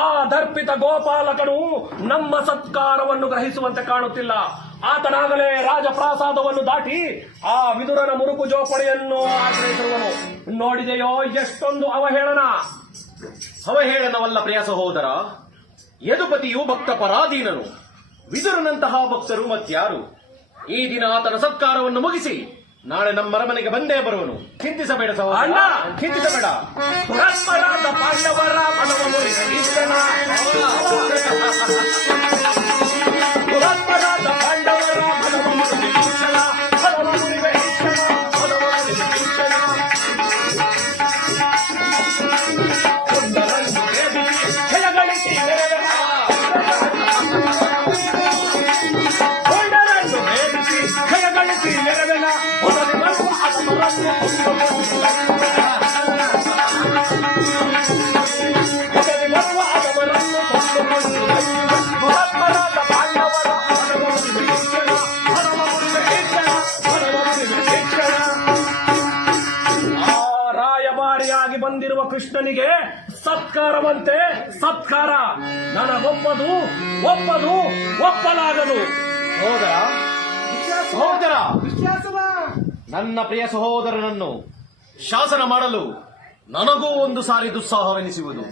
ಆ ದರ್ಪಿತ ಗೋಪಾಲಕನು ನಮ್ಮ ಸತ್ಕಾರವನ್ನು ಗ್ರಹಿಸುವಂತೆ ಕಾಣುತ್ತಿಲ್ಲ. ಆತನಾಗಲೇ ರಾಜಪ್ರಾಸಾದವನ್ನು ದಾಟಿ ಆ ವಿದುರನ ಮುರುಕು ಜೋಪಡಿಯನ್ನು ಆಶ್ರಯಿಸಿರುವನು. ನೋಡಿದೆಯೋ ಎಷ್ಟೊಂದು ಅವಹೇಳನವಲ್ಲ ಪ್ರಿಯ ಸಹೋದರ. ಯದುಪತಿಯು ಭಕ್ತ ಪರಾಧೀನನು. ವಿದುರನಂತಹ ಭಕ್ತರು ಮತ್ಯಾರು? ಈ ದಿನ ಆತನ ಸತ್ಕಾರವನ್ನು ಮುಗಿಸಿ ನಾಳೆ ನಮ್ಮ ಅರಮನೆಗೆ ಬಂದೇ ಬರುವನು. ಚಿಂತಿಸಬೇಡ ಸಹೋದರ, ಚಿಂತಿಸಬೇಡ. ಪರಸ್ಪರಾದ ಪಾಂಡವರ ಮನವನ್ನು ಈಶ್ವರನ. ಪರಸ್ಪರಾದ ಪಾಂಡವರ ಮನವನ್ನು ಈಶ್ವರ. ಪರಮಗುರುವೆ ಈಶ್ವರ, ಪರಮಗುರುವೆ ಈಶ್ವರ. ಒಂದರಂದು ವೇದಿಸಿ ಕೆಳಗಳಿಸಿ ನೆರವೇರ. ಒಂದರಂದು ವೇದಿಸಿ ಕೆಳಗಳಿಸಿ ನೆರವೇರ. ಒದರಿ ಬರುವ ಅದಮರನ್ನು ರಾಯಭಾರಿಯಾಗಿ ಬಂದಿರುವ ಕೃಷ್ಣನಿಗೆ ಸತ್ಕಾರವಂತೆ ಸತ್ಕಾರ. ಒಪ್ಪಲಾಗದು. ಸಹೋದರ, ನನ್ನ ಪ್ರಿಯ ಸಹೋದರನನ್ನು ಶಾಸನ ಮಾಡಲು ನನಗೂ ಒಂದು ಸಾರಿ ದುಸ್ಸಾಹವೆನಿಸುವುದು.